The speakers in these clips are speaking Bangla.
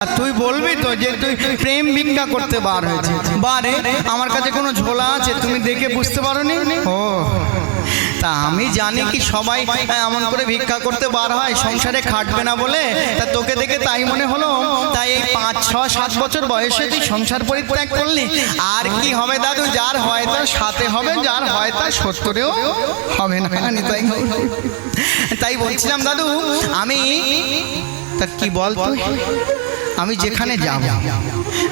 তুই বলবি তো যে তুই প্রেম ভিক্ষা করতে বার হয়েছে? বারে আমার কাছে কোনো ঝোলা আছে তুমি দেখে বুঝতে পারোনি? ও তা আমি জানি কি সবাই এমন করে ভিক্ষা করতে বার হয় সংসারে খাটবে না বলে, তা তোকে দেখে তাই মনে হলো। তাই এই 5, 6, 7 বছর বয়সে তুই সংসার পরিত্যাগ করলি। আর কি হবে দাদু, যার হয় তার সাথে হবে, যার হয় তার 70-এও হবে না। তাই বলছিলাম দাদু আমি, তা কি বল তুই, আমি যেখানে যাব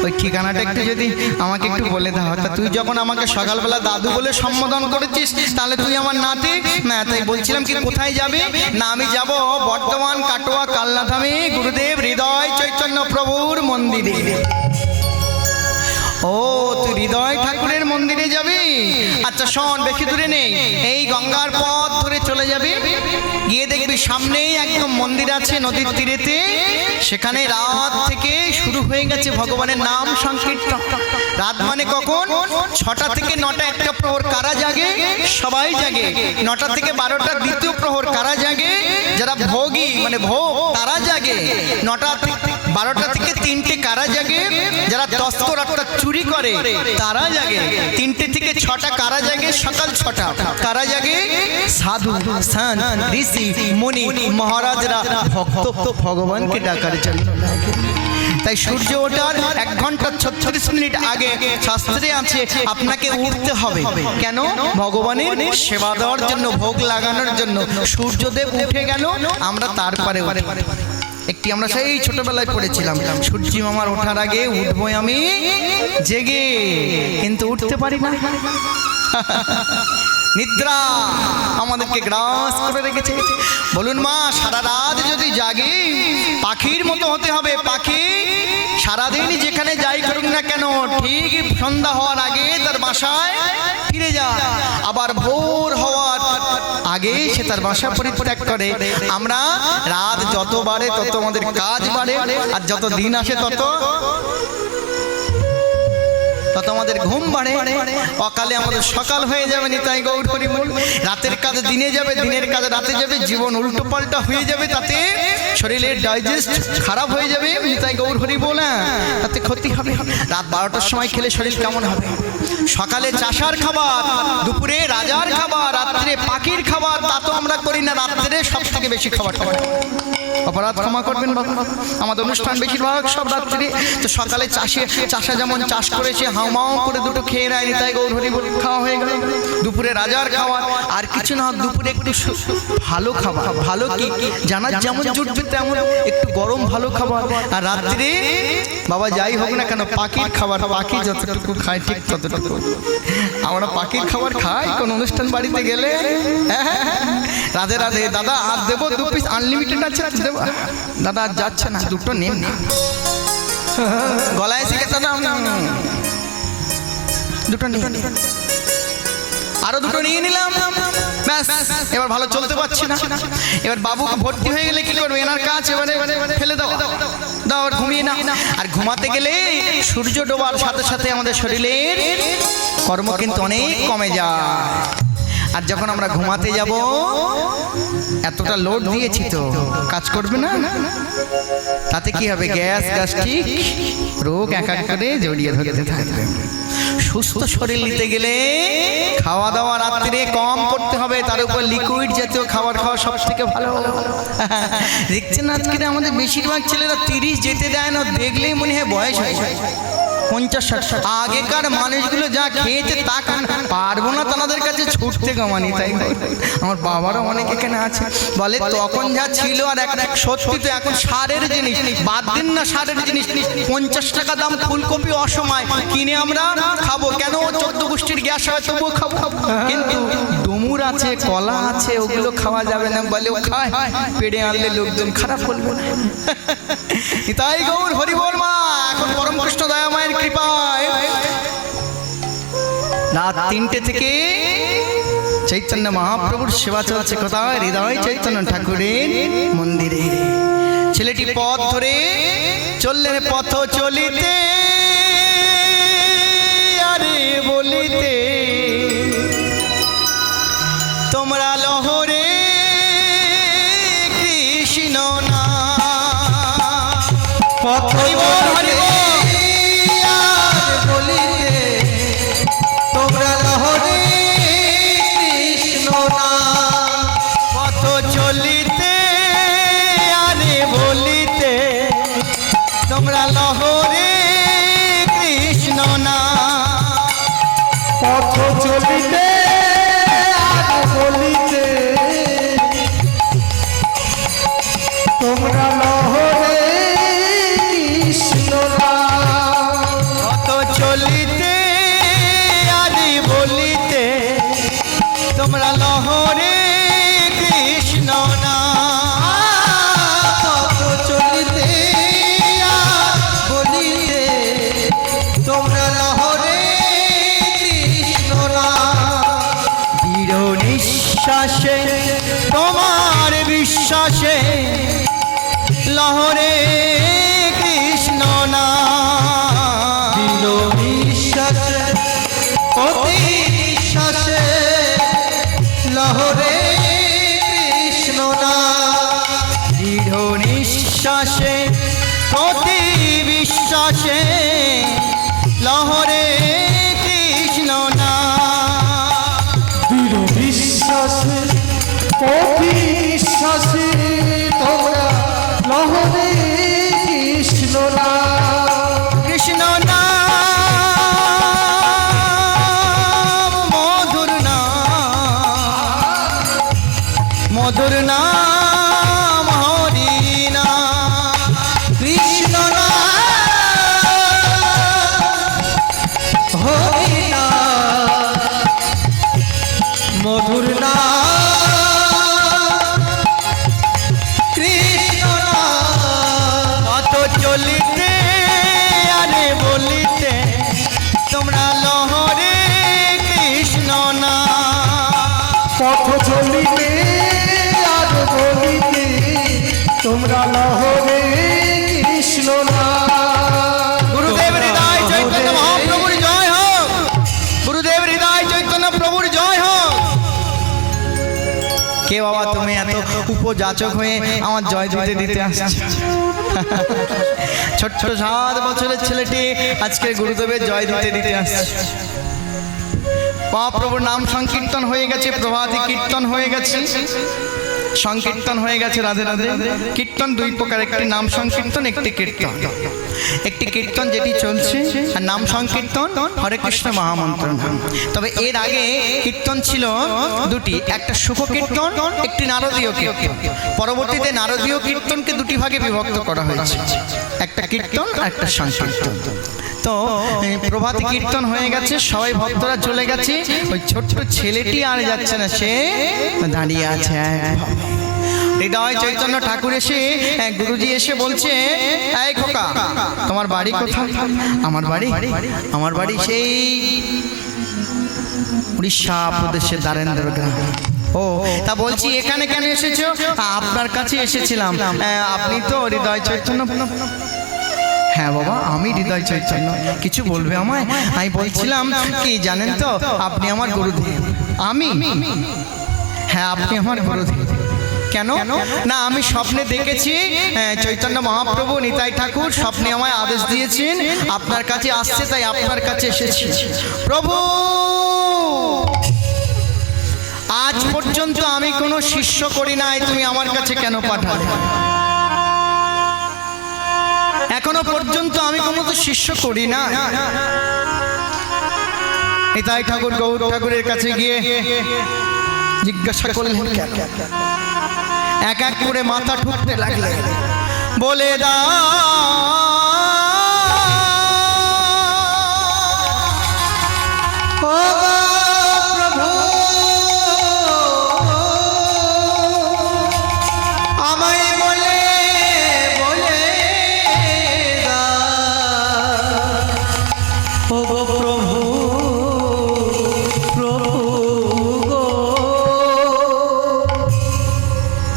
ওই ঠিকানাটা একটু যদি আমাকে একটু বলে দাও। তা তুই যখন আমাকে সকালবেলা দাদু বলে সম্বোধন করেছিস তাহলে তুই আমার নাতি না। তাই বলছিলাম কি কোথায় যাবি? না আমি যাব বর্ধমান কাটোয়া কালনাধামে গুরুদেব হৃদয় চৈতন্য প্রভুর মন্দিরে। ও তুই হৃদয় ঠাকুরের মন্দিরে যাবি? আচ্ছা শোন, বেশি দূরে নেই, এই গঙ্গার পথ ধরে চলে যাবি, গিয়ে দেখবি সামনেই একদম মন্দির আছে নদীর তীরেতে। সেখানে রাত থেকে শুরু হয়ে গেছে ভগবানের নাম সংকীর্তন। রাত মানে কখন? 6টা থেকে 9টা একটা প্রহর কারা জাগে? সবাই জাগে। 9টা থেকে 12টা দ্বিতীয় প্রহর কারা জাগে? যারা ভোগী মানে ভোগ তারা জাগে। 12টা থেকে 3টে কারা জাগে? যারা তস্কর অর্থাৎ চুরি করে তারা জাগে। 3টে থেকে 6টা কারা জাগে? সকাল 6টা কারা জাগে? সাধু সন্ত ঋষি মুনি মহারাজরা ভক্ত ভগবানকে ডাকার জন্য। তাই সূর্য ওঠার 1 ঘন্টা 36 মিনিট আগে শাস্ত্রে আছে আপনাকে উঠতে হবে। কেন? ভগবানের সেবা দেওয়ার জন্য, ভোগ লাগানোর জন্য। সূর্যদেব উঠে গেল, আমরা তারপরে একটি আমরা সেই ছোটবেলায় পড়েছিলাম, সূর্য মামার ওঠার আগে উঠবো আমি জেগে, কিন্তু উঠতে পারি না। নিদ্রা আমাদেরকে গ্রাস করে রেখেছে। বলুন মা, সারা রাত যদি জাগি পাখির মতো হতে হবে। পাখি সারাদিন যেখানে যাই করুক না কেন ঠিক সন্ধ্যা হওয়ার আগে তার বাসায় ফিরে যায়, আবার ভোর হওয়ার আগে সে তার বাসা পরিত্যাগ করে। আমরা রাত যত বাড়ে তত আমাদের কাজ বাড়ে, আর যত দিন আসে তত আমাদের ঘুম বাড়ে। অকালে আমাদের সকাল হয়ে যাবে। নিতাই গৌর হরি বল। রাতের কাজ দিনে যাবে, দিনের কাজ রাতে যাবে, জীবন উল্টো পাল্টা হয়ে যাবে, তাতে শরীরের ডাইজেস্ট খারাপ হয়ে যাবে। নিতাই গৌর হরি বল, তাতে ক্ষতি হবে। রাত 12টার সময় খেলে শরীর কেমন হবে? সকালে চাষার খাবার, দুপুরে রাজার খাবার, রাত্রে পাখির খাবার, তা তো আমরা করি না। রাত্রে সব থেকে বেশি খাবার খাই। অপরাধ ক্ষমা করবেন বাবা, আমাদের অনুষ্ঠান বেশিরভাগ সব রাত্রে। তো সকালে চাষা যেমন চাষ করেছে হাউমাউ করে দুটো খেয়ে নেয়, তাই গৌর হরি বল খাওয়া হয়ে গেল। দুপুরে রাজার খাবার, আর কিছু না, দুপুরে একটু ভালো খাবার। ভালো কি জানার যেমন জুটবে তেমন একটু গরম ভালো খাবার। আর রাত্রে বাবা যাই হোক না কেন পাখির খাবার, পাখি যতটুকু খায় ঠিক ততটুকু। আমরা পাখির খাবার খাই কোন অনুষ্ঠান বাড়িতে গেলে। রাধে রাধে দাদা, আর দেবো 2 পিস আনলিমিটেড আছে দেবো? দাদা আর যাচ্ছে না, দুটো নেন গলায় শিখে দাদা, দুটো নিয়ে আরো দুটো নিয়ে নিলাম, ব্যাস এবার ভালো চলতে পারছি না। এবার বাবু ভর্তি হয়ে গেলে কি করবে? এনার কাজ এবারে ফেলে দাও, দাও আর ঘুমিয়ে না। আর ঘুমাতে গেলে সূর্য ডোবার সাথে সাথে আমাদের শরীরের কর্ম কিন্তু অনেক কমে যায়। আর যখন আমরা ঘুমাতে যাব, এতটা লোড দিয়েছি তো কাজ করবে না, তাতে কি হবে? গ্যাস গ্যাস্ট্রিক রোগ এক এক করে জড়িয়ে ধরতে থাকবে। সুস্থ শরীর নিতে গেলে খাওয়া দাওয়া রাত্রে কম করতে হবে, তার উপর লিকুইড জাতীয় খাবার খাওয়া সব থেকে ভালো। দেখছেন আজকে আমাদের বেশিরভাগ ছেলেরা 30 যেতে দেয় না, দেখলেই মনে হয় বয়স হয়ে যায় 50-60। আগেকার মানুষগুলো যা খেয়েছে তা পারবো না তাদের কাছে ছুটতে কামানি। তাই আমার বাবারও অনেক এখানে আছে, বলে তখন যা ছিল আর এক সত্যি তো এখন সারের জিনিস, বাদ দিন না সারের জিনিস। 50 টাকা দাম ফুলকপি অসময় কিনে আমরা খাবো কেন? 14 গোষ্ঠীর গ্যাস হয় তবুও খাবো। কিন্তু ডুমুর আছে, কলা আছে, ওগুলো খাওয়া যাবে না বলে ও খায়। পেড়ে আনলে লোকজন খারাপ বলবে। তাই গৌর হরি বল মা, এখন পরম কৃষ্ণ দয়া মায়ের কৃপায় রাত 3টে থেকে চৈতন্য মহাপ্রভুর সেবা চলছে। কোথায়? হৃদয় চৈতন্য ঠাকুরের মন্দিরে। ছেলেটি পথ ধরে চললেন, পথ চলিতে আরে বলিতে তোমরা লহরে কৃষ্ণ না পথ তোমরা লহরে কৃষ্ণ না পথ চলিতে আর বলিতে তোমরা লহরে কৃষ্ণ নাম। পথ চলিতে আর বলিতে তোমরা লহরে কৃষ্ণ না পথ চলিতে আর বলিতে তোমরা লহরে কৃষ্ণ নাম। দৃঢ় নিঃশ্বাসে তোমার বিশ্বাসে লহরে কৃষ্ণ না দৃঢ় বিশ্বাসে অতি বিশ্বাসে লহরে কৃষ্ণ নাম। দৃঢ় নিঃশ্বাসে প্রতি বিশ্বাসে লহরে কৃষ্ণ না দৃঢ় বিশ্বাসে অতি বিশ্বাসে তোমরা লহরে কৃষ্ণ নাম। কৃষ্ণ নাম মধুর নাম মধুর নাম হরি নাম কৃষ্ণ নাম হরি নাম মধুর নাম কৃষ্ণ নাম। পথ চলিতে আরে বলিতে তোমরা লহরে কৃষ্ণ না পথ চলিতে আর বলিতে তোমরা লহরে কৃষ্ণ নাম। গুরুদেব হৃদয় চৈতন্য মহাপ্রভুর জয় হোক গুরুদেব হৃদয় চৈতন্য প্রভুর জয় হোক কে বাবা তুমি এত উপযাচক হয়ে আমার জয় দিতে দিতে আসছো ছোট্ট 7 বছরের ছেলেটি আজকে গুরুদেবের জয় দিতে দিতে আসছে মহাপ্রভুর নাম সংকীর্তন হয়ে গেছে প্রভাতী কীর্তন হয়ে গেছে সংকীর্তন হয়ে গেছে রাধে রাধে কীর্তন দুই প্রকার একটি নাম সংকীর্তন একটি কীর্তন একটি কীর্তন যেটি চলছে আর নাম সংকীর্তন হরে কৃষ্ণ মহামন্ত্র নাম তবে এর আগে কীর্তন ছিল দুটি একটা শুভ কীর্তন একটি নারদীয় কীর্তন পরবর্তীতে নারদীয় কীর্তনকে দুটি ভাগে বিভক্ত করা হয়েছে একটা কীর্তন আর একটা সংকীর্তন তো প্রভাতী কীর্তন হয়ে গেছে সবাই ভক্তরা চলে গেছে ওই ছোট্ট ছেলেটি আর যাচ্ছে না সে দাঁড়িয়ে আছে হৃদয় চৈতন্য ঠাকুর এসে গুরুজি এসে বলছে এই খোকা তোমার বাড়ি কোথায় আমার বাড়ি সেই উড়িষ্যা প্রদেশের দ্বারেন্দ্র গ্রাম ও তা বলছি এখানে কেন এসেছো আপনার কাছে এসেছিলাম আপনি তো হৃদয় চৈতন্য হ্যাঁ বাবা আমি হৃদয় চৈতন্য কিছু বলবে আমায় আমি বলছিলাম কি জানেন তো আপনি আমার গুরুদেব আমি হ্যাঁ আপনি আমার গুরুদেব কেন না আমি স্বপ্নে দেখেছি চৈতন্য মহাপ্রভু নিতাই ঠাকুর স্বপ্নে আমায় আদেশ দিয়েছেন আপনার কাছে আসছে তাই আপনার কাছে এসেছি প্রভু আজ পর্যন্ত আমি কোনো শিষ্য করি নাই তুমি আমার কাছে কেন পাঠালে এখনো পর্যন্ত আমি কোনো তো শিষ্য করি না নিতাই ঠাকুর গৌর ঠাকুরের কাছে গিয়ে জিজ্ঞাসা করলেন এক এক করে মাথা ঠুকতে লাগলেন বলে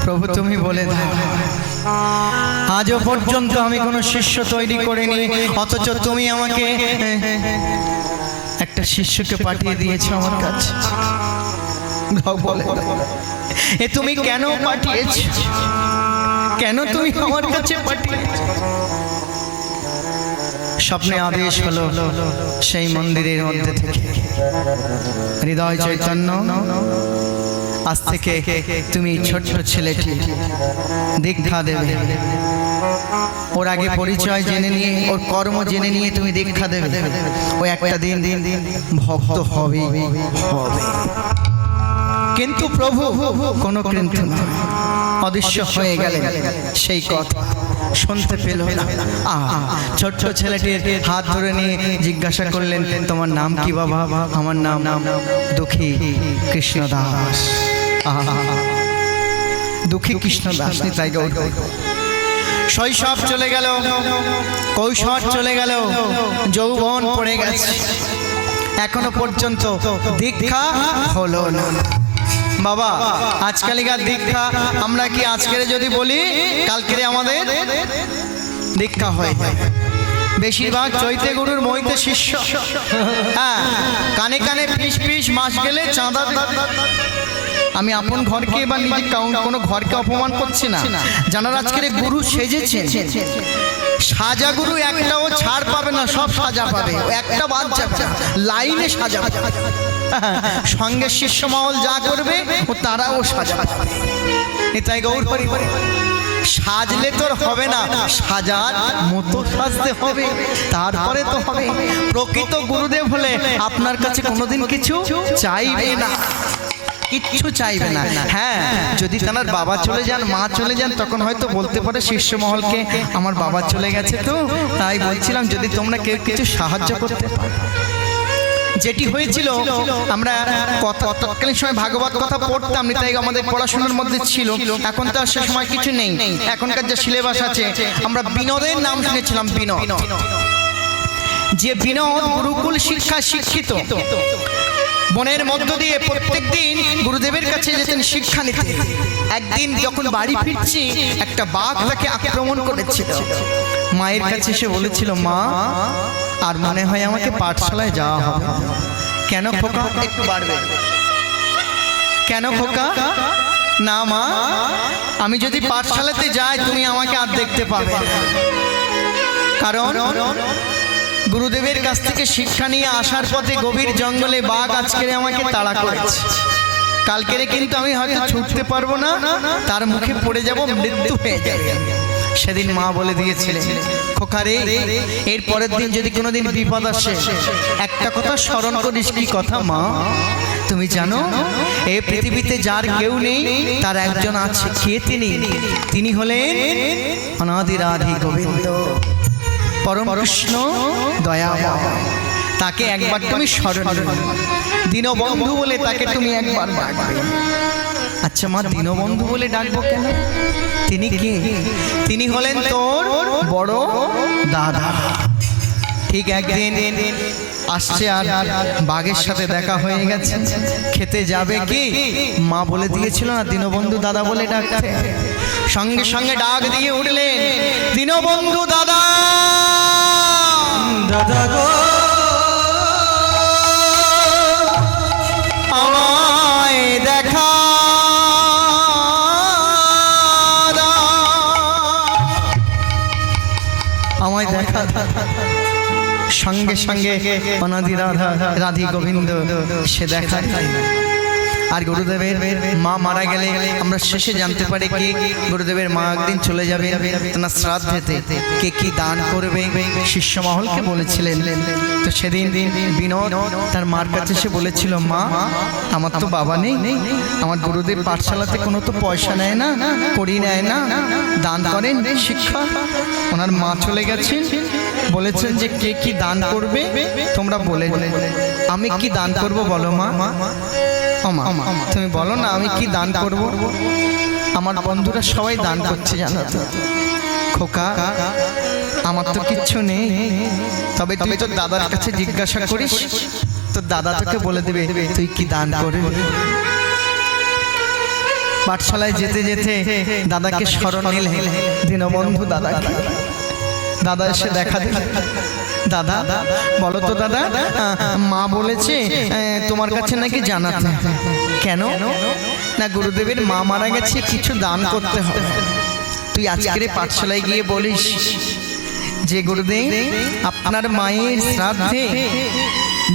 প্রভু তুমি বলে দাও আজও পর্যন্ত আমি কোনো শিষ্য তৈরি করিনি অথচ তুমি আমাকে একটা শিষ্যকে পাঠিয়ে দিয়েছো আমার কাছে এ তুমি কেন পাঠিয়েছো কেন তুমি আমার কাছে পাঠিয়েছো স্বপ্নে আদেশ হলো সেই মন্দিরের মধ্যে থেকে হৃদয় চৈতন্য আজ থেকে তুমি ছোট্ট ছেলেটি দীক্ষা দেবে ওর আগে পরিচয় জেনে নিয়ে, ওর কর্ম জেনে নিয়ে তুমি দীক্ষা দেবে। ও একটা দিন ভক্ত হবে হবে। কিন্তু প্রভু কোনো কিন্তু না, অদৃশ্য হয়ে গেলেন। সেই কথা শুনতে পেল না। ছোট্ট ছেলেটির হাত ধরে নিয়ে জিজ্ঞাসা করলেন, তোমার নাম কি বাবা? আমার নাম দুঃখী কৃষ্ণদাস। দুঃখী কৃষ্ণদাস। তাই গৌর শৈশব চলে গেল, কৈশোর চলে গেল, যৌবন পড়ে গেছে, এখনো পর্যন্ত দীক্ষা হলো না। বাবা আজকালিকার দীক্ষা আমরা কি আজকের যদি বলি কালকের আমাদের দীক্ষা হয়ে যায়। বেশিরভাগ চৈতে গুরুর মইতে শিষ্য। হ্যাঁ, কানে কানে পিস পিস মাস গেলে চাঁদা। আমি আপন ঘরকে বা নিজে কোনো ঘরকে অপমান করছি না। যারা আজকের গুরু সেজেছেন, সাজা গুরু একটাও ছাড় পাবে না, সব সাজা পাবে, একটা বাদ যাবে না, লাইনে সাজা। সঙ্গে শিষ্য মহল যা করবে ও তারাও সাজা পাবে। তাই গৌর পরিবার সাজলে তোর হবে না, সাজার মতো সাজতে হবে, তারপরে তো হবে। প্রকৃত গুরুদেব হলে আপনার কাছে কোনোদিন কিছু চাইবে না, কিচ্ছু চাইবে না। হ্যাঁ, যদি তার বাবা চলে যান, মা চলে যান, তখন হয়তো বলতে পারে শিষ্য মহলকে, আমার বাবা চলে গেছে, তো তাই বলছিলাম যদি তোমরা কেউ কিছু সাহায্য করতে পারো। যেটি হয়েছিল, আমরা তৎকালীন সময় ভাগবত কথা পড়তাম, তাই আমাদের পড়াশোনার মধ্যে ছিল। এখন তো আর সে সময় কিছু নেই। এখনকার যে সিলেবাস আছে, আমরা বিনোদের নাম শুনেছিলাম। বিনোদ, যে বিনোদ গুরুকুল শিক্ষা শিক্ষিত, বনের মধ্য দিয়ে প্রত্যেক দিন গুরুদেবের কাছে যেতেন শিক্ষা নিতে। একদিন যখন বাড়ি ফিরছি, একটা বাঘ তাকে আক্রমণ করেছিল। মায়ের কাছে এসে বলেছিল, মা আর মনে হয় আমাকে পাঠশালায় যাওয়া হবে। কেন খোকা? একটু বাড়বে। কেন খোকা? না মা, আমি যদি পাঠশালাতে যাই তুমি আমাকে আর দেখতে পাবে না। কারণ গুরুদেবের কাছ থেকে শিক্ষা নিয়ে আসার পথে গভীর জঙ্গলে বাঘ আজকে আমাকে তাড়া করেছে। কালকেরে কিন্তু আমি হয়তো ছুটতে পারবো না, তার মুখে পড়ে যাব, মৃত্যু হয়ে যাবে। সেদিন মা বলে দিয়েছিলেন, খোকারে এর পরের দিন যদি কোনোদিন বিপদ আসে, একটা কথা স্মরণ করিস। কি কথা মা? তুমি জানো এই পৃথিবীতে যার কেউ নেই, তার একজন আছে। কে তিনি? তিনি হলেন অনাদির আদি গোবিন্দ, পরম কৃষ্ণ দয়াময়। তাকে একবার তুমি স্মরণ করো, দীনবন্ধু বলে তাকে তুমি একবার ডাকবে। আচ্ছা মা, দীনবন্ধু বলে ডাকবো কেন? তিনি কে? তিনি হলেন তোর বড় দাদা। ঠিক একদিন আসছে, আর বাঘের সাথে দেখা হয়ে গেছে। খেতে যাবে কি? মা বলে দিয়েছিল না দীনবন্ধু দাদা বলে ডাকতে। সঙ্গে সঙ্গে ডাক দিয়ে উঠলেন, দীনবন্ধু দাদা, দাদা গো আমায় দেখা, আমায় দেখা। সঙ্গে সঙ্গে অনাদি রাধা রাধি গোবিন্দ সে দেখা। আর গুরুদেবের মা মারা গেলে আমরা শেষে জানতে পারি কি গুরুদেবের মা একদিন চলে যাবে তার শ্রাদ্ধেতে। কে কি দান করবে শিষ্য মহলকে বলেছিলেন। তো সেদিন বিনোদ তার মার কাছে এসে বলেছিল, মা আমার তো বাবা নেই, আমার গুরুদেব পাঠশালাতে কোনো তো পয়সা নেয় না, করি নেয় না, দান করেন শিক্ষা। ওনার মা চলে গেছে, বলেছেন যে কে কি দান করবে তোমরা বলে। আমি কি দান করব বলো মা? তুমি বলো না আমি কি দান করব। আমার বন্ধুরা সবাই দান করছে জানো তো। খোকা আমার তো কিচ্ছু নেই, তবে তুই তোর দাদার কাছে জিজ্ঞাসা করিস, তোর দাদা তোকে বলে দেবে তুই কি দান করবি। পাঠশালায় যেতে যেতে দাদাকে স্মরণ নিলে, দীনবন্ধু দাদাকে। দাদা এসে দেখা দিল, দাদা বলো তো দাদা, মা বলেছে তোমার কাছে নাকি জানাতে। কেন? না গুরুদেবের মা মারা গেছে, কিছু দান করতে হবে। তুই আজকের পাঠশালায় গিয়ে বলিস যে গুরুদেব আপনার মায়ের শ্রাদ্ধে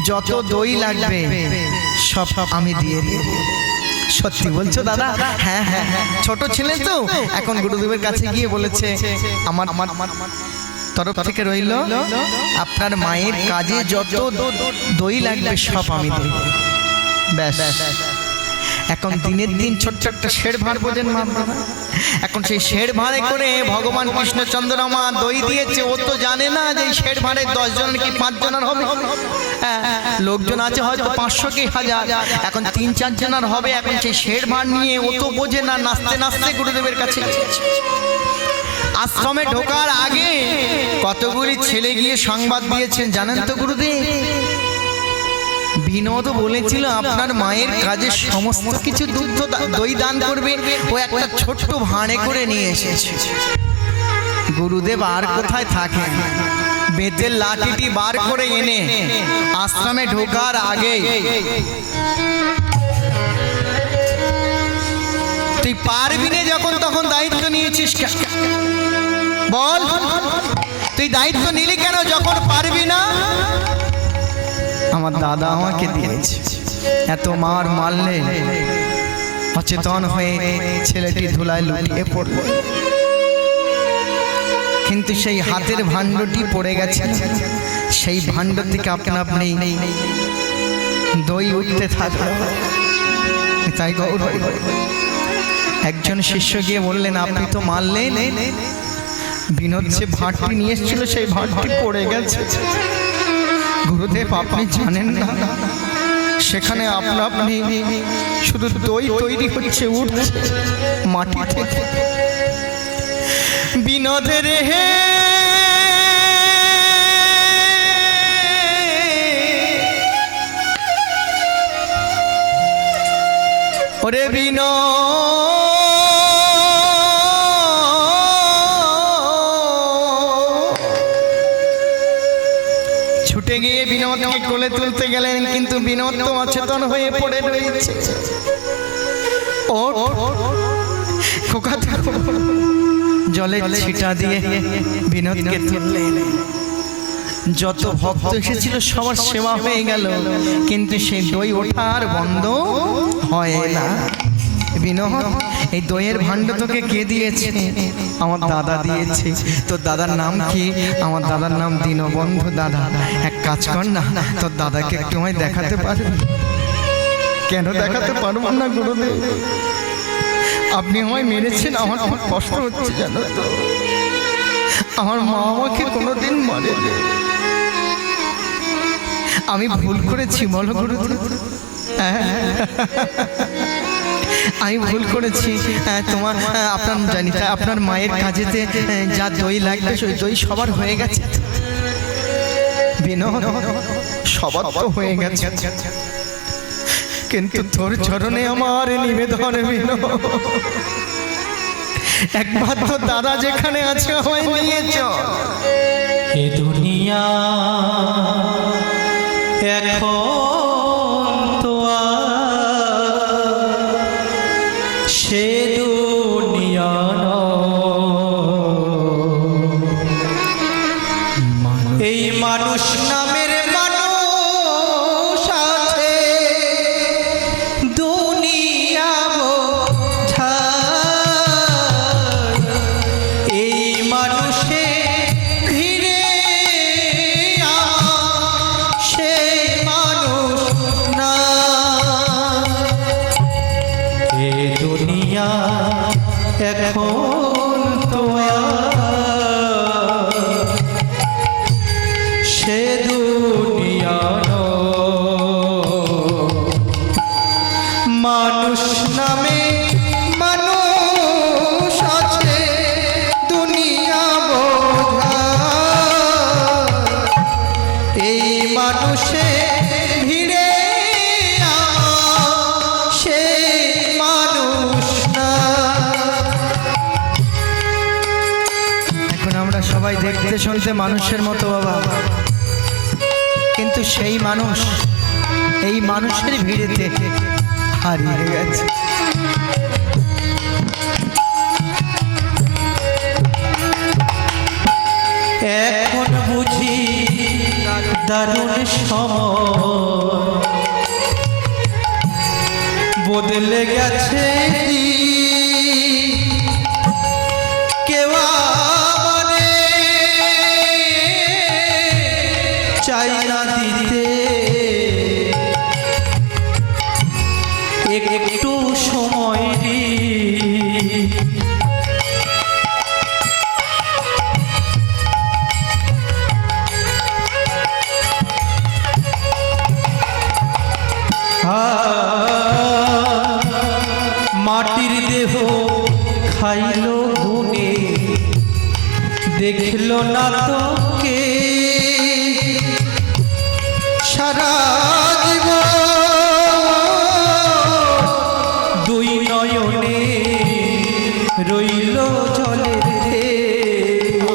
যত দই লাগবে সব আমি দিয়ে দেব। সত্যি বলছো দাদা? হ্যাঁ হ্যাঁ হ্যাঁ, ছোট ছেলে তো এখন গুরুদেবের কাছে গিয়ে বলেছে আমার আমার তরফ থেকে রইল আপনার মায়ের কাজে যত দই লাগবে সব আমি দেব। ব্যাস, এখন দিনের দিন ছোট্ট একটা শের ভাঁড় বোঝেন মা বাবা, এখন সেই শের ভাঁড়ে করে ভগবান কৃষ্ণচন্দ্র আমার দই দিয়েছে। ও তো জানে না যে এই শের ভাঁড়ে 10 জনের কি 5 জনের হবে। হ্যাঁ, লোকজন আছে হয়তো 500 কি 1000, এখন 3-4 জনের হবে। এখন সেই শের ভাঁড় নিয়ে ও তো বোঝে না, নাচতে নাচতে গুরুদেবের কাছে আশ্রমে ঢোকার আগে কতগুলি ছেলে গিয়ে সংবাদ দিয়েছেন জানেন তো গুরুদেব? বিনোদ বলেছিল আপনার মায়ের কাজে সমস্ত কিছু দুগ্ধ দই দান করবে, ও একটা ছোট্ট ভাঁড়ে করে নিয়ে এসেছে। গুরুদেব আর কোথায় থাকেন, বেতের লাঠিটি বার করে এনে আশ্রমে ঢোকার আগে তুই পারবি না যখন তখন দায়িত্ব নিয়েছিস বল, তুই দায়িত্ব নিলি কেন যখন পারবি না? আমার দাদা আমাকে দিয়েছে, এত মার মারলে অচেতন হয়ে ছেলেটি ধুলায় লুটিয়ে পড়ল, কিন্তু সেই হাতের ভাণ্ডটি পড়ে গেছে, সেই ভাণ্ড থেকে আপনা আপনি দই উঠতে থাকলো। তাই গৌর একজন শিষ্য গিয়ে বললেন আপনি তো মারলেন, বিনোদ যে ভাঁড়টি নিয়ে এসেছিল সেই ভাঁড়টি পড়ে গেছে। গুরুদেব আপনি জানেন না, সেখানে আপনি শুধু দই তৈরি হচ্ছে, উঠছে মাটি থেকে। বিনোদের হে ওরে বিনোদ, ছুটে গিয়ে বিনোদকে কোলে তুলতে গেলেন, কিন্তু বিনোদ তো অচেতন হয়ে পড়ে রয়েছে। ও খোকা থাকো, জলে ছিটা দিয়ে বিনোদকে তুললেন। যত ভক্ত এসেছিল সবার সেবা হয়ে গেল, কিন্তু সেই দই ওঠার বন্ধ হয় না। বিনোদ, এই দইয়ের ভাণ্ড তোকে কে দিয়েছে? আমার দাদা দিয়েছে। তোর দাদার নাম কি? আমার দাদার নাম দীনবন্ধু। দাদা এক কাজ কর না, তোর দাদাকে একটু আমায় দেখাতে পারবি? কেন দেখাতে পারবো না গুরুদেব? আপনি আমায় মেরেছেন, আমার খুব কষ্ট হচ্ছে জানো তো। আমার মা আমাকে কোনোদিন মারেনি, আমি ভুল করেছি বলো গুরুদেব? আমি ভুল করেছি। তোমার আপনার জানি তাই আপনার মায়ের কাজেতে যা দই লাগবে সেই দই সবার হয়ে গেছে। বিনোদ, সবার তো হয়ে গেছে, কিন্তু তোর চরণে আমার নিবেদন বিনোদ, একবার তো দাদা যেখানে আছে আমায় নিয়ে চল। এ দুনিয়া এখন তো সে দুনিয়া এই মানুষ নামের মানুষ আছে দুনিয়া বোঝায়, এই মানুষে ভিড়ে সে মানুষ না। এ দুনিয়া এখন তো সে দুনিয়া মানুষ নামে মানুষ আছে দুনিয়া বোঝায়, এই মানুষে ভিড়ে সে মানুষ না। এখন আমরা সবাই দেখতে শুনতে মানুষের মতো বাবা, কিন্তু সেই মানুষ এই মানুষের ভিড়েতে হারিয়ে গেছে। এখন বুঝি দারুণ সময় বদলে গেছে দিন, কেউ মানে চাই না দিতে একটু সময় দিন। মাটির দেহ খাইলো গুনে, দেখলো না তোকে সারা জীবন, দুই নয়নে রইল জলের ঢেউ।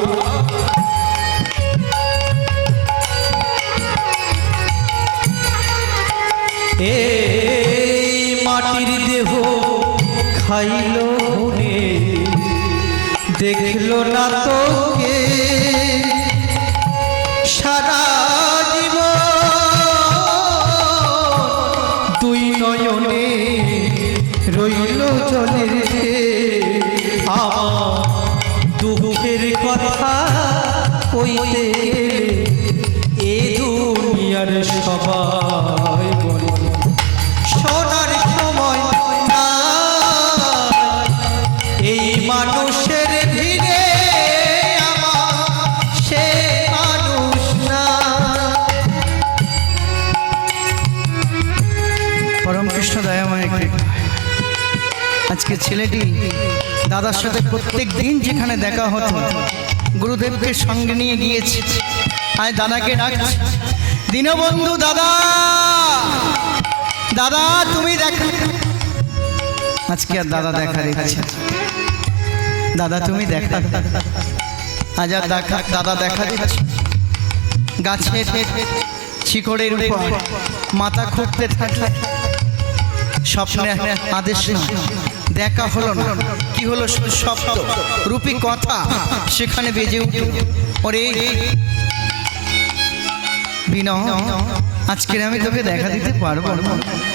এই মাটির দেহ খাইলো গুনে, দেখলো না তোকে সারা জীবন, দুই নয়নে রইল জলের ঢেউ। আমার দুঃখের কথা কইতে গেলে এ দুনিয়ার সবাই বলে শোনার সময় না, এই মানুষের ভিড়ে আমার সে মানুষ না। পরম কৃষ্ণ দয়াময় কৃপা। আজকে ছেলেটি দাদার সাথে প্রত্যেক দিন যেখানে দেখা হতো গুরুদেবকে সঙ্গে নিয়ে গিয়েছে। আয় দাদাকে ডাকছে, দীনবন্ধু দাদা, দাদা তুমি দেখা। আজকে আর দাদা দেখা দিচ্ছে, দাদা তুমি দেখা। আজ আর দাদা দেখা দিচ্ছে গাছের শিকড়ের উপর মাথা খুঁড়তে থাকলে। স্বপ্নে আদেশ না, দেখা হলো না, কি হলো শব্দ রূপী কথা সেখানে বেজে উঠল। ওরে বিনয়, আজকে আমি তোকে দেখা দিতে পারবো না।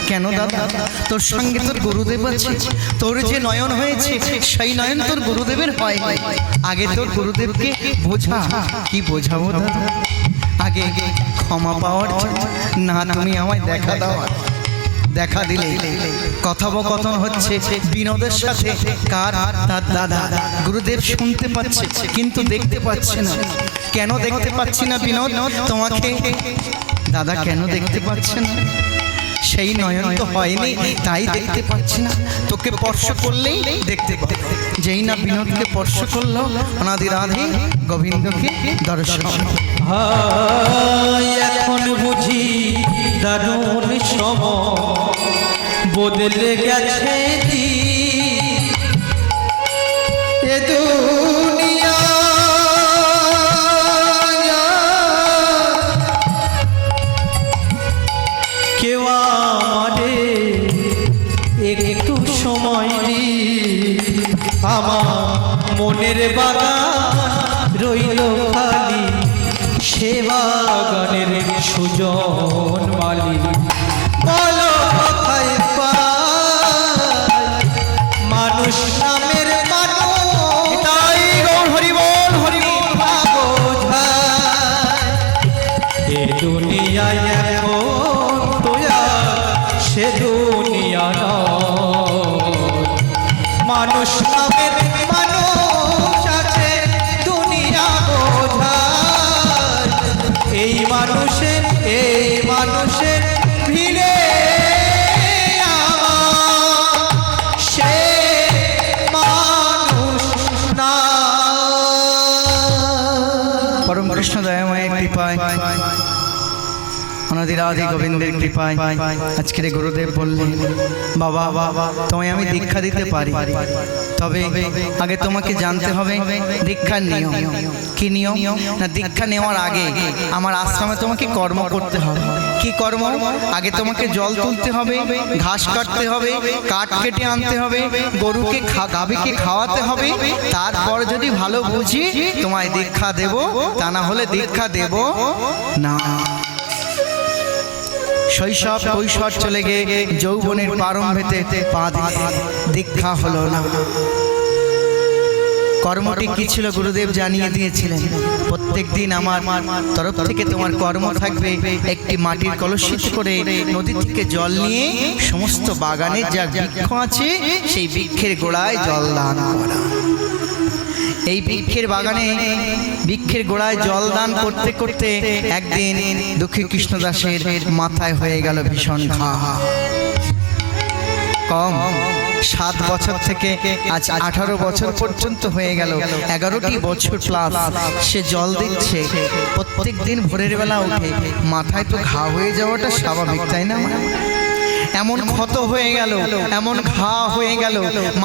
কেন দাদা? তোর সঙ্গে তোর গুরুদেব আছে, তোর যে নয়ন হয়েছে সেই নয়ন তোর গুরুদেবের হয়। আগে তোর গুরুদেবকে বোঝা। কি বোঝাবো দাদা? আগে ক্ষমা পাওয়ার না, তুমি আমায় দেখা দাও। দেখা দিলে কথোপকথন হচ্ছে বিনোদের সাথে, কার? তার দাদা। গুরুদেব শুনতে পাচ্ছে কিন্তু দেখতে পাচ্ছে না। কেন দেখতে পাচ্ছি না বিনোদ তোমাকে? দাদা কেন দেখতে পাচ্ছে না? সেই নয়ন তো হয়নি, তাই দেখতে পাচ্ছি না। তোকে স্পর্শ করলেই দেখতে পাবো। যেই না বিনোদকে স্পর্শ করলো, অনাদি রাধে গোবিন্দকে দর্শন। এখন বুঝি দারুণ সময় বদলে গেছে দিন, এ দুনিয়া কেউ আমারে একটু সময় দিন। আমার মনের বাগান রইল খালি, সে বাগানের সুজন মালি। বলো কোথায় পাই মানুষ নামের মানুষ, তাই হরি বল হরি বোঝায় এ দুনিয়ায় এখন তোয়া সে দুনিয়া নয়। মানুষ নামের মানুষ আছে দুনিয়া বোঝায়, এই মানুষের ভিড়ে আমার সে মানুষ না। পরম কৃষ্ণ দয়াময়ের কৃপায়, অনাদি রাধে গোবিন্দের কৃপায় আজকের গুরুদেব বললেন, বাবা তোমায় আমি দীক্ষা দিতে পারি, তবে আগে তোমাকে জানতে হবে দীক্ষার নিয়ম। কি নিয়ম? না, দীক্ষা নেওয়ার আগে আমার আশ্রমে তোমাকে কর্ম করতে হবে। কি কর্ম? আগে তোমাকে জল তুলতে হবে, ঘাস কাটতে হবে, কাঠ কেটে আনতে হবে, গরুকে গাভীকে খাওয়াতে হবে। তারপর যদি ভালো বুঝি তোমায় দীক্ষা দেব, তা না হলে দীক্ষা দেব না। শৈশব কৈশোর চলে গিয়ে যৌবনের প্রারম্ভেতে পা দিলেন, দীক্ষা হলো না। কর্মটি কি ছিল গুরুদেব জানিয়ে দিয়েছিলেন, প্রত্যেক দিন আমার তরফ থেকে তোমার কর্ম থাকবে একটি মাটির কলসিত করে নদী থেকে জল নিয়ে সমস্ত বাগানে যা বৃক্ষ আছে সেই বৃক্ষের গোড়ায় জল দান করা। এই বৃক্ষের বাগানে বৃক্ষের গোড়ায় জল দান করতে করতে একদিন দুঃখী কৃষ্ণদাসের মাথায় হয়ে গেল ভীষণ ঘা। কম 7 বছর থেকে আজ 18 বছর পর্যন্ত হয়ে গেল, 11টি বছর প্লাস সে জল দিচ্ছে। প্রত্যেক দিন ভোরের বেলা উঠে মাথায় তো ঘা হয়ে যাওয়াটা স্বাভাবিক, তাই না? এমন ক্ষত হয়ে গেল, এমন ঘা হয়ে গেল,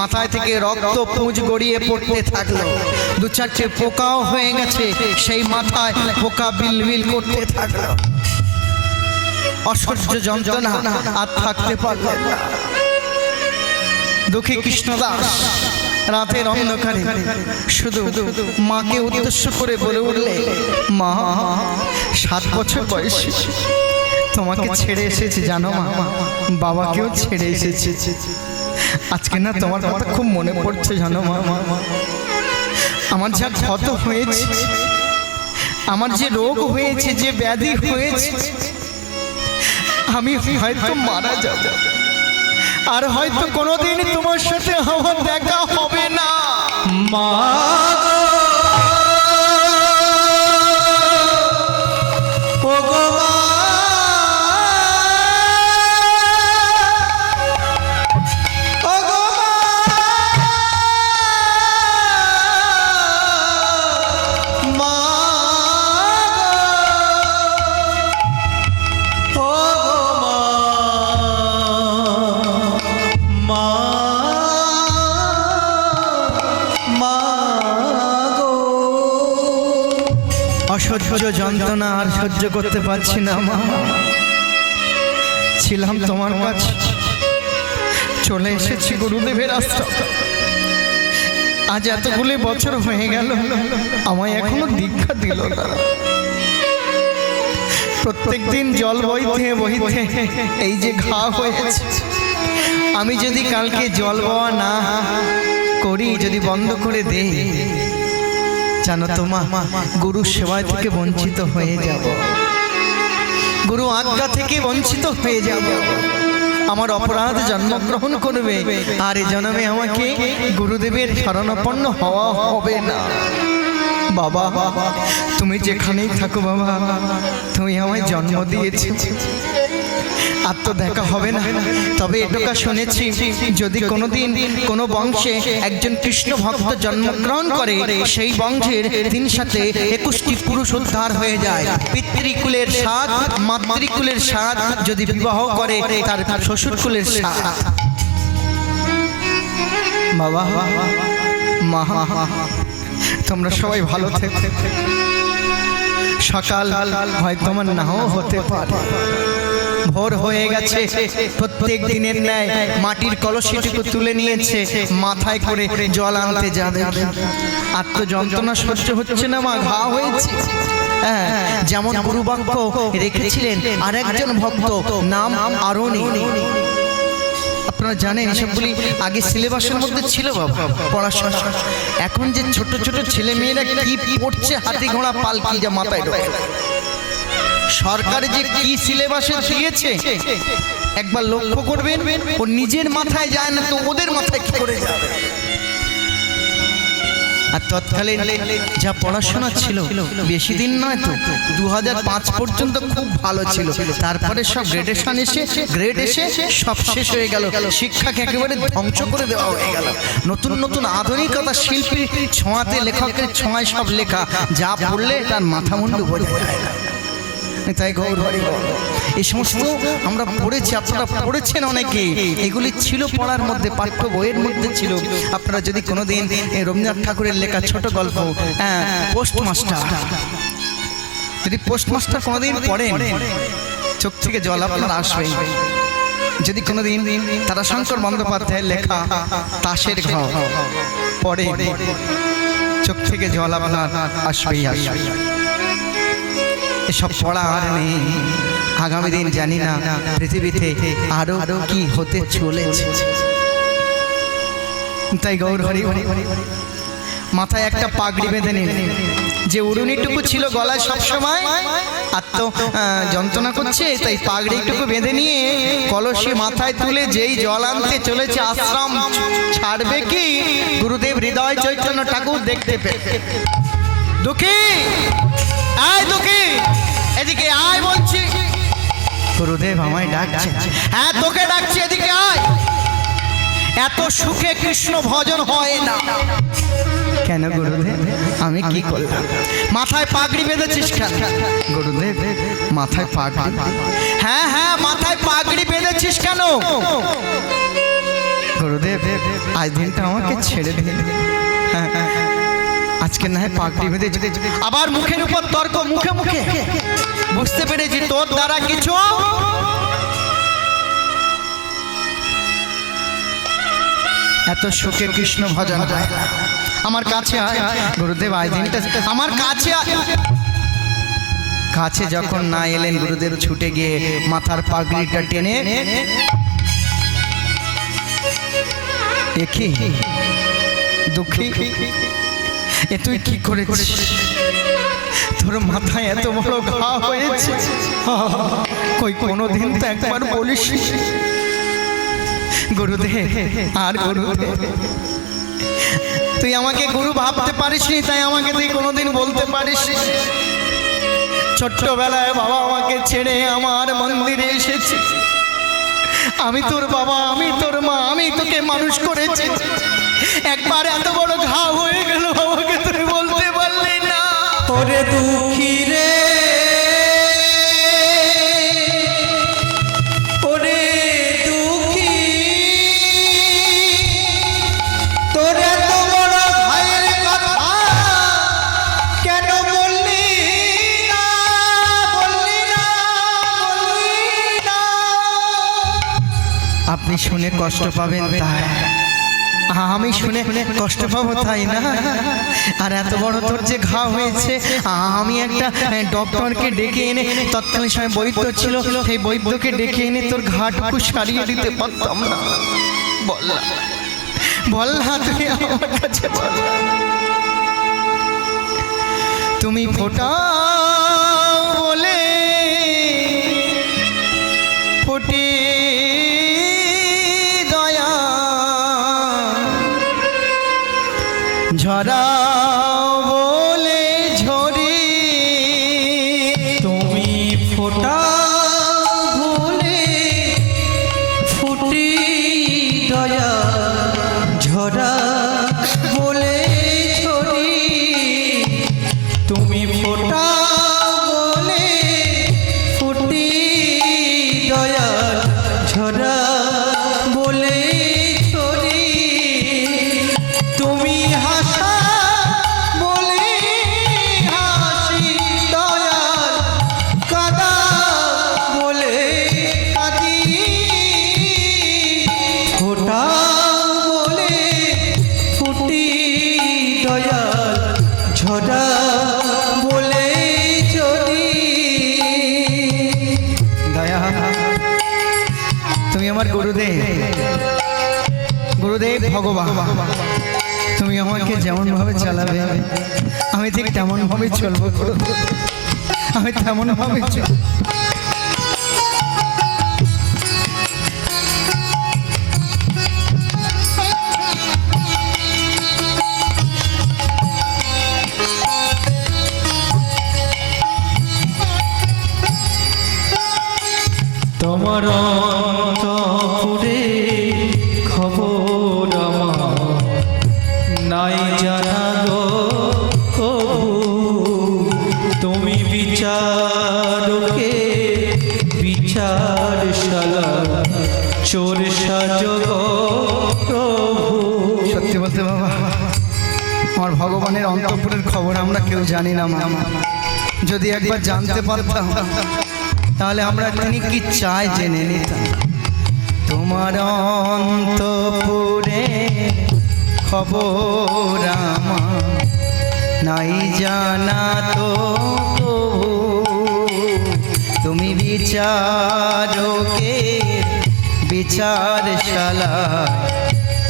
মাথায় থেকে রক্ত পুঁজ গড়িয়ে পড়তে থাকলো। 2-4টে পোকাও হয়ে গেছে, সেই মাথায় পোকা বিলবিল করতে থাকলো। অসহ্য যন্ত্রণা, আর থাকতে পারলেন না। দুঃখী কৃষ্ণদাস রাতের অন্ধকারে শুধু মাকে উদ্দেশ্য করে বলে উঠলে, মা 7 বছর বয়সে তোমাকে ছেড়ে এসেছি জানো মা, বাবাকেও ছেড়ে এসেছি। আজকে না তোমার কথা খুব মনে পড়ছে জানো মা। আমার যা ক্ষত হয়েছে, আমার যে রোগ হয়েছে, যে ব্যাধি হয়েছে, আমি হয়তো মারা যাব, আর হয়তো কোনোদিন তোমার সাথে আমার দেখা হবে না মা। অসহ্য যন্ত্রণা আর সহ্য করতে পারছি না মা। ছিলাম তোমার কাছে, চলে এসেছি গুরুদেবের আশ্রম। আজ এতগুলি বছর হয়ে গেল, আমায় এখনো দীক্ষা দিল না। প্রত্যেক দিন জল বইতে বইতে এই যে ঘা হয়েছে, আমি যদি কালকে জল বওয়া না করি, যদি বন্ধ করে দেই, জানো তো মা, গুরু সেবায় থেকে বঞ্চিত হয়ে যাব, গুরু আজ্ঞা থেকে বঞ্চিত হয়ে যাব। আমার অপরাধ জন্মগ্রহণ করবে, আর এই জন্মে আমাকে গুরুদেবের শরণাপন্ন হওয়া হবে না। বাবা, তুমি যেখানেই থাকো বাবা, তুমি আমায় জন্ম দিয়েছো, আর তো দেখা হবে না। তবে এটুকু শুনেছি, যদি কোনোদিন কোনো বংশে একজন কৃষ্ণ ভক্ত জন্মগ্রহণ করে, সেই বংশের 321টি পুরুষ উদ্ধার হয়ে যায়। পিতৃকুলের 7, মাতৃকুলের 7, যদি বিবাহ করে তার শ্বশুরকুলের 7। বাবা মা, তোমরা সবাই ভালো থেকো। সকাল হয়তো আমার নাও হতে পারে, ভোর হয়ে গেছে। প্রত্যেক দিনের ন্যায় মাটির কলসিটুকু তুলে নিয়েছে, মাথায় করে জল আনতে যাবে। আর তো যন্ত্রণা সহ্য হচ্ছে না মা, ঘা হয়েছে। হ্যাঁ, যেমন গুরুবাক্য রেখেছিলেন আর একজন ভক্ত, নাম আরণি। আপনারা জানেন এসবগুলি আগে সিলেবাসের মধ্যে ছিল বাবা, পড়াশোনা। এখন যে ছোট ছোট ছেলে মেয়েরা কি পড়ছে, হাতি ঘোড়া পালকি যা মাথায় ঢোকে। সরকার যে কি সিলেবাসে দিয়েছে একবার লক্ষ্য করবেন, ও নিজের মাথায় যায় না তো ওদের মাথায় কি করে যাবে। আর তৎকালীন যা পড়াশোনা ছিল, বেশি দিন নয় তো, 2005 পর্যন্ত খুব ভালো ছিল। তারপরে সব গ্রেড এসে সব শেষ হয়ে গেল। শিক্ষাকে একেবারে ধ্বংস করে দেওয়া হয়ে গেল। নতুন নতুন আধুনিকতা, শিল্পী ছোঁয়াতে, লেখকের ছোঁয়ায় সব লেখা, যা পড়লে তার মাথা মুন্ডু বোঝা যায় না। তাই গৌর হরি বল, এই সমস্ত আমরা পড়েছি, আপনারা পড়েছেন অনেকে। এগুলি ছিল পড়ার মধ্যে, পাঠ্য বইয়ের মধ্যে ছিল। আপনারা যদি কোনোদিন রবীন্দ্রনাথ ঠাকুরের লেখা ছোট গল্প, পোস্টমাস্টার, যদি পোস্টমাস্টার কোনোদিন পড়েন, চোখ থেকে জল আপনার আসবে। যদি কোনোদিন তারাশঙ্কর বন্দ্যোপাধ্যায়ের লেখা তাসের ঘর পড়ে, চোখ থেকে জল আপনার আসবেই আসবে। এসব পড়া আর নেই, আগামী দিন জানি না পৃথিবীতে আরো কি হতে চলেছে। তাই গৌর হরি মাথায় একটা পাগড়ি বেঁধে নিন, যে উড়ুনিটুকু ছিল গলায় সব সময় আর তো যন্ত্রণা করছে, তাই পাগড়িটুকু বেঁধে নিয়ে কলসি মাথায় তুলে যেই জল আনতে চলেছে আশ্রম ছাড়বে কি গুরুদেব হৃদয় চৈতন্য ঠাকুর দেখতে পেয়ে, দুঃখী আয়, দুঃখী এদিকে আয় বলছি। গুরুদেব আমায় ডাকছে। হ্যাঁ তোকে ডাকছি, এদিকে আয়। এত সুখে কৃষ্ণ ভজন হয় না কেন গুরুদেব? আমি কি করলাম? মাথায় পাগড়ি বেঁধেছিস কেন গুরুদেব? মাথায় পাগড়ি? হ্যাঁ হ্যাঁ মাথায় পাগড়ি বেঁধেছিস কেন গুরুদেব? আজ দিনটা আমাকে ছেড়ে দিন। আজকে না হয় পাগড়ি বেঁধে আবার মুখের উপর তর্ক, মুখে মুখে বুঝতে পেরেছি তোর দ্বারা কিছু এত সুখে কৃষ্ণ ভজন হয় না। আমার কাছে আয় গুরুদেব, আজ দিনটা আমার কাছে কাছে যখন না এলেন গুরুদেব ছুটে গিয়ে মাথার পাগড়িটা টেনে, দেখি দুঃখী এ তুই কি করেছিস? তোর মাথায় এত বড় ঘা হয়েছে, কই কোনোদিন তো একবার বলিস গুরুদেব। আর গুরুদেব তুই আমাকে গুরু ভাবতে পারিসনি, তাই আমাকে তুই কোনোদিন বলতে পারিস। ছোট্টবেলায় বাবা আমাকে ছেড়ে আমার মন্দিরে এসেছি, আমি তোর বাবা, আমি তোর মা, আমি তোকে মানুষ করেছি। একবার এত বড় ঘা হয়ে গেল, আমাকে তুই বলতে পারলি না। ওরে দুঃখী রে, ওরে দুঃখী, তোর এত বড় ভাইয়ের কথা কেন বললি না, বললি না, বললি না? আপনি শুনে কষ্ট পাবেন তাই, আমি শুনে কষ্ট পাবো তাই না? আর এত বড় তোর যে ঘা হয়েছে, আমি একটা ডক্টরকে ডেকে এনে, তৎকালীন সময় বৈদ্য ছিল, সেই বৈদ্যকে ডেকে এনে তোর ঘাটুকু সারিয়ে দিতে পারতাম না? বল না, বল না, তুই আমার কাছে বল। তুমি ফোটা বলে ফোটে ঝরাও বলে ঝরি, তুমি ফোটা বলে ফুটি দয়া, ঝরা বলে ঝরি। তুমি ফোটা বলে ফুটি দয়া, ঝরা বলে ঝরি। তুমি হাসা বলে হাসি দয়াল, কাদা বলে কাঁদি। ফোটা বলে ফুটি দয়াল, ঝরা বলে ঝরি। দয়া তুমি আমার গুরুদেব, গুরুদেব ভগবান। তুমি আমাকে যেমন ভাবে চালাবে আমি ঠিক তেমন ভাবে চলবো গুরুদেব, আমি তেমন ভাবে চলবো। তোমার অন্তপুরে খবর আমার নাই জানা গো কভু। তুমি বিচারকে বিচারশালা চোর সাজো গো প্রভু। সত্যি বলতে বাবা, আমার ভগবানের অন্তঃপুরের খবর আমরা কেউ জানি না মা। যদি একবার জানতে পারতাম তাহলে আমরা তিনি কি চাই জেনে নিতাম। তোমার অন্তঃপুরে খবর আমার নাই জানা তো, তুমি বিচারকের বিচারশালা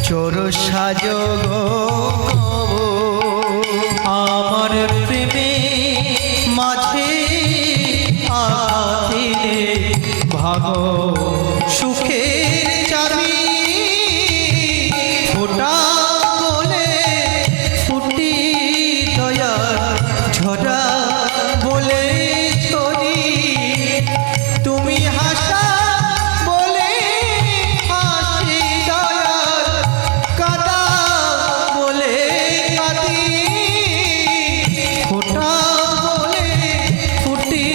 চোর সাজো গো আমার প্রেমে মাঝে আঘাতে ভাগো সুখের চাবি ফোটা বলে ফুটি দয়া ঝরা বলে ছড়ি তুমি হাসা বলে হাসি দয়া কাদা বলে কাঁদি ফোটা বলে ফুটি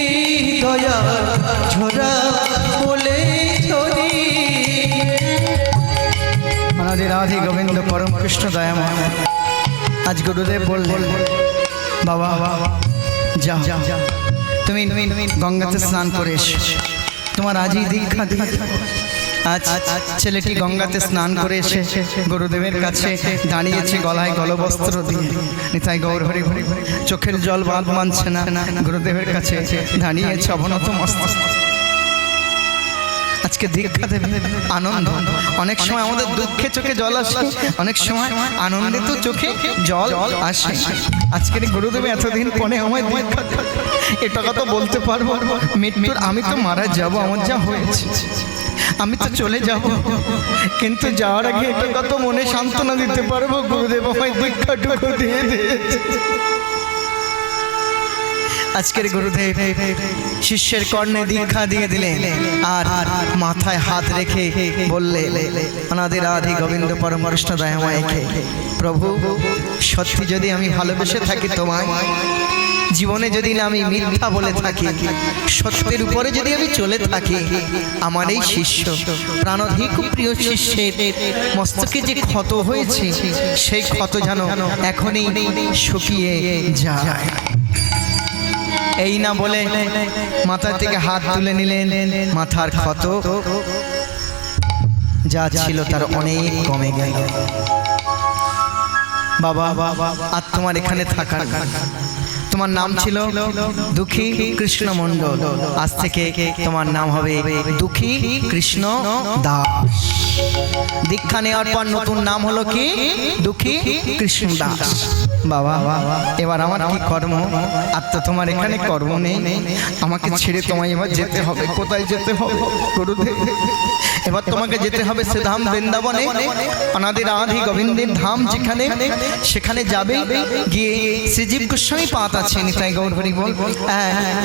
দয়া ঝরা বলে ছড়ি আমাদের রাধে গোবিন্দ পরম কৃষ্ণ দয়াময় আজ গুরুদেব বললেন বাবা যাও তুমি গঙ্গাতে স্নান করে এসো তোমার আজই দীক্ষা দিয়ে আজ ছেলেটি গঙ্গাতে স্নান করে এসে গুরুদেবের কাছে দাঁড়িয়েছে গলায় গলবস্ত্র দিয়ে নিতাই গৌর হরি হরি চোখের জল বাঁধ মানছে না গুরুদেবের কাছে দাঁড়িয়েছে অবনত মস্তক আজকে দীক্ষা দেবে আনন্দ অনেক সময় আমাদের দুঃখে চোখে জল আসে অনেক সময় আনন্দিত চোখে জল আসে আজকের গুরুদেবে এতদিন পরে আমায় দীক্ষা দেবে এটা কথা বলতে পারবো মৃত্যুর আমি তো মারা যাব আমার যা হয়েছে আমি তো চলে যাব কিন্তু যাওয়ার আগে এটা কত মনে সান্ত্বনা দিতে পারবো গুরুদেব আমায় দীক্ষাটুকু দিয়ে দিয়েছে আজকের গুরুদেব শিষ্যের কর্ণে দীক্ষা দিয়ে দিলেন আর মাথায় হাত রেখে বললে অনাদি রাধি গোবিন্দ পরম কৃষ্ণ দয়াময়কে প্রভু সত্যি যদি আমি ভালোবেসে থাকি তোমায় জীবনে যদি না আমি মিথ্যা বলে থাকি সত্যের উপরে যদি আমি চলে থাকি আমার এই শিষ্য প্রাণাধিক প্রিয় শিষ্যের মস্তকে যে ক্ষত হয়েছে সেই ক্ষত যেন এখনই শুকিয়ে যায় এই না বলে মাথা থেকে হাত তুলে নিলেন মাথার ক্ষত যা ছিল তার অনেক কমে গেল বাবা আর তোমার এখানে থাকার তোমার নাম ছিল দুঃখী কৃষ্ণ মণ্ডল আজ থেকে তোমার নাম হবে দুঃখী কৃষ্ণ দাস দীক্ষা নেওয়ার পর নতুন নাম হলো কি দুঃখী কৃষ্ণ দাস বাবা এবার আমার কি কর্ম আর তো তোমার এখানে কর্ম নেই আমাকে ছেড়ে তোমায় এবার যেতে হবে কোথায় যেতে হবে গুরুদেব এবার তোমাকে যেতে হবে সে ধাম বৃন্দাবনে অনাদি রাধি গোবিন্দের ধাম যেখানে সেখানে যাবে গিয়ে শ্রীজীব গোস্বামী পাত আছে নিতাই গৌর হরি বল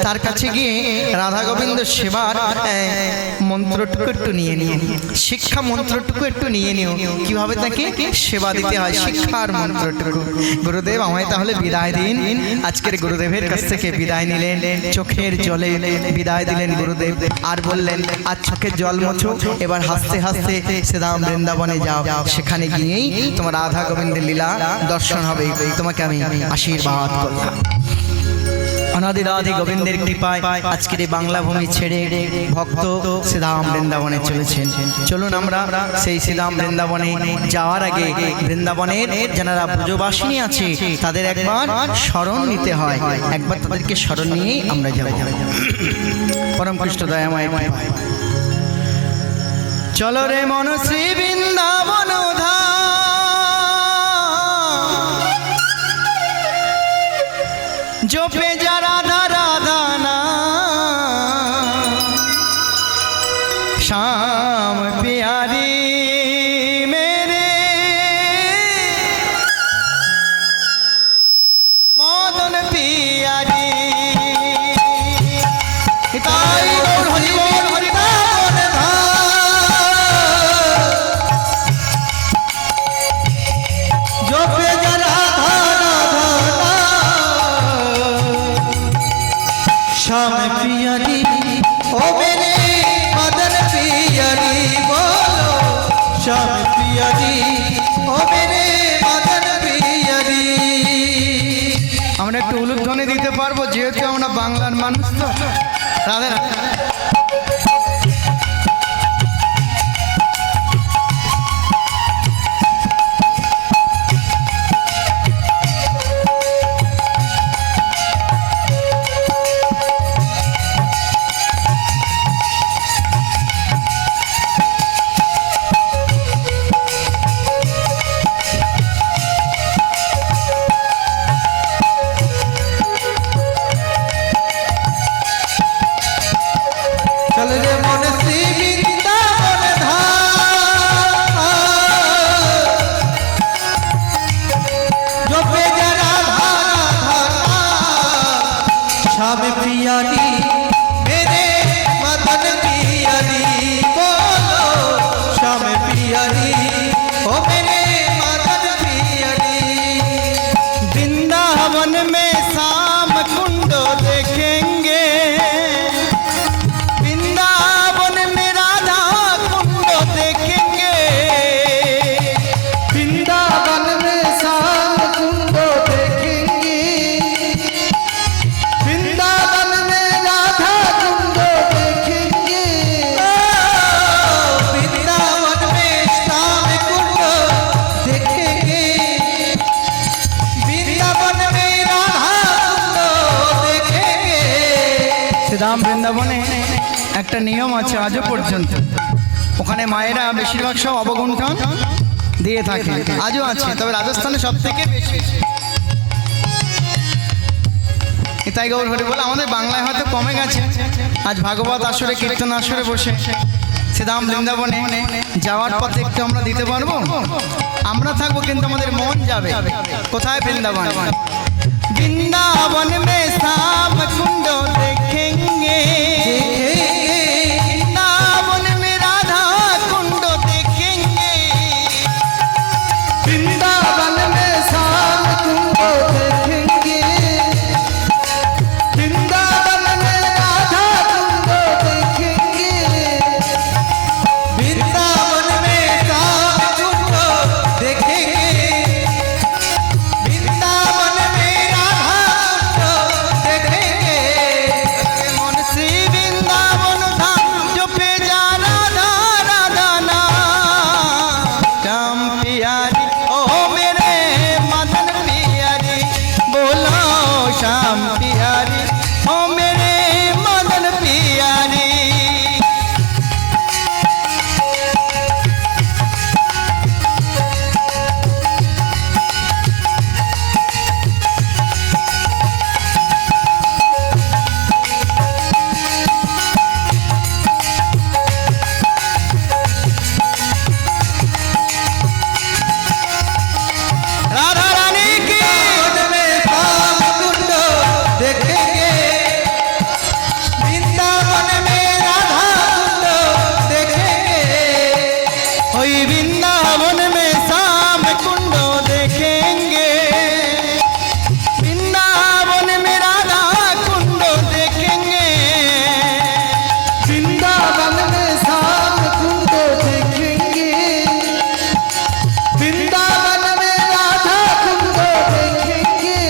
তার কাছে গিয়ে রাধা গোবিন্দ সেবার মন্ত্রটুকু একটু নিয়ে নিও শিক্ষা মন্ত্রটুকু একটু নিয়ে নিও কিভাবে তাকে সেবা দিতে হয় শিক্ষার মন্ত্রটুকু গুরুদেব আমায় তাহলে বিদায় দিন আজকের গুরুদেবের কাছ থেকে বিদায় নিলেন চোখের জলে বিদায় দিলেন গুরুদেব আর বললেন আজ চোখের জল মোছো এবার হাসতে হাসতে শ্রীধাম বৃন্দাবনে যাও সেখানে গিয়েই তোমার রাধা গোবিন্দের লীলা দর্শন হবে তোমাকে আমি আশীর্বাদ করলাম অনাদি রাধি গোবিন্দের কৃপায় আজকের এই বাংলা ভূমি ছেড়ে ভক্ত শ্রীধাম বৃন্দাবনে চলেছেন চলুন আমরা সেই শ্রীধাম বৃন্দাবনে যাওয়ার আগে বৃন্দাবনের যারা ব্রজবাসিনী আছে তাদের একবার স্মরণ নিতে হয় একবার তাদেরকে স্মরণ নিয়েই আমরা যাব পরম কৃষ্ণ দয়াময় চলো রে মন শ্রী বৃন্দাবন জপে যা রাধা রাধা না শ্যাম পিয়ারি মেরে মদন পিয়ারি তাই গৌর হরি বল হরি বল জপে যা রাধা রাধা শ্যাম পিয়ারি ও মেরে মদন পিয়ারি বলো শ্যাম পিয়ারি ও মেরে মদন পিয়ারি আমরা একটু উলুধ্বনি দিতে পারবো যেহেতু আমরা বাংলার মানুষ তো রাধে রাধে শ্রীধাম বৃন্দাবনে একটা নিয়ম আছে আজও পর্যন্ত, ওখানে মায়েরা বেশিরভাগ সব অবগুণ্ঠন দিয়ে থাকে, আজও আছে, তবে রাজস্থানে সব থেকে বেশি। তাই গৌর হরি বলে, আমাদের বাংলায় হয়তো কমে গেছে। আজ ভাগবত আসরে, কীর্তন আসরে বসে শ্রীধাম বৃন্দাবনে যাওয়ার পথে একটু আমরা দিতে পারবো। আমরা থাকবো কিন্তু আমাদের মন যাবে কোথায়? বৃন্দাবন। বৃন্দাবন মে শ্যাম কুণ্ড দেখেঙ্গে, বৃন্দাবন মে রাধা কুণ্ড দেখেঙ্গে, বৃন্দাবন মে শ্যাম কুণ্ড দেখেঙ্গে, বৃন্দাবন মে রাধা কুণ্ড দেখেঙ্গে, বৃন্দাবন মে শ্যাম কুণ্ড দেখেঙ্গে, বৃন্দাবন মে রাধা কুণ্ড দেখেঙ্গে। মন শ্রী বৃন্দাবন ধাম জপে যা রাধা রাধা নাম, শ্যাম পিয়ারি ও মেরে মদন পিয়ারি, बोलो श्याम पियारी ओ मेरे मदन पियारी। राधा रानी की बृंदावन में श्याम कुंड देखेंगे, वृंदावन में राधा कुंड देखेंगे, ओई वृंदावन में श्याम कुंड देखेंगे, वृंदावन में राधा कुंड देखेंगे, वृंदावन में श्याम कुंड देखेंगे, वृंदावन में राधा कुंड देखेंगे।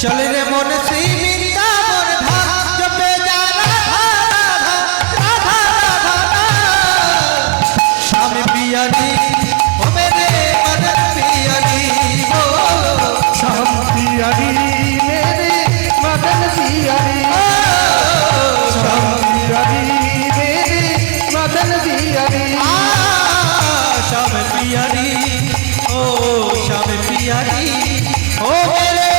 चल रे मन श्री वृंदावन धाम जपे जा राधा राधा राधा राधा, श्याम पियारी ओ मेरे मदन पियारी, बोलो श्याम पियारी मेरे मदन पियारी, श्याम पियारी मेरे मदन पियारी, श्याम पियारी ओ श्याम पियारी ओ मेरे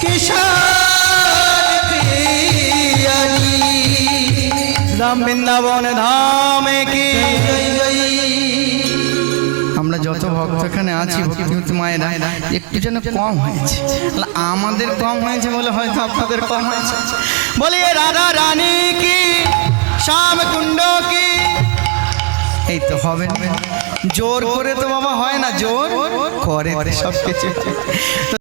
किशन पियारी। श्याम বৃন্দাবন ধামে কি जय जय আমরা যত ভক্ত এখানে আছি ভক্তি মায়েরা একটু যেন কম হয়েছে, আমাদের কম হয়েছে বলে হয়তো আপনাদের কম হয়েছে। বলিয়ে রাধা রানী কি, শ্যাম কুণ্ড কি। এই তো হবে না, জোর করে তো বাবা হয় না, জোর করে সব কিছু।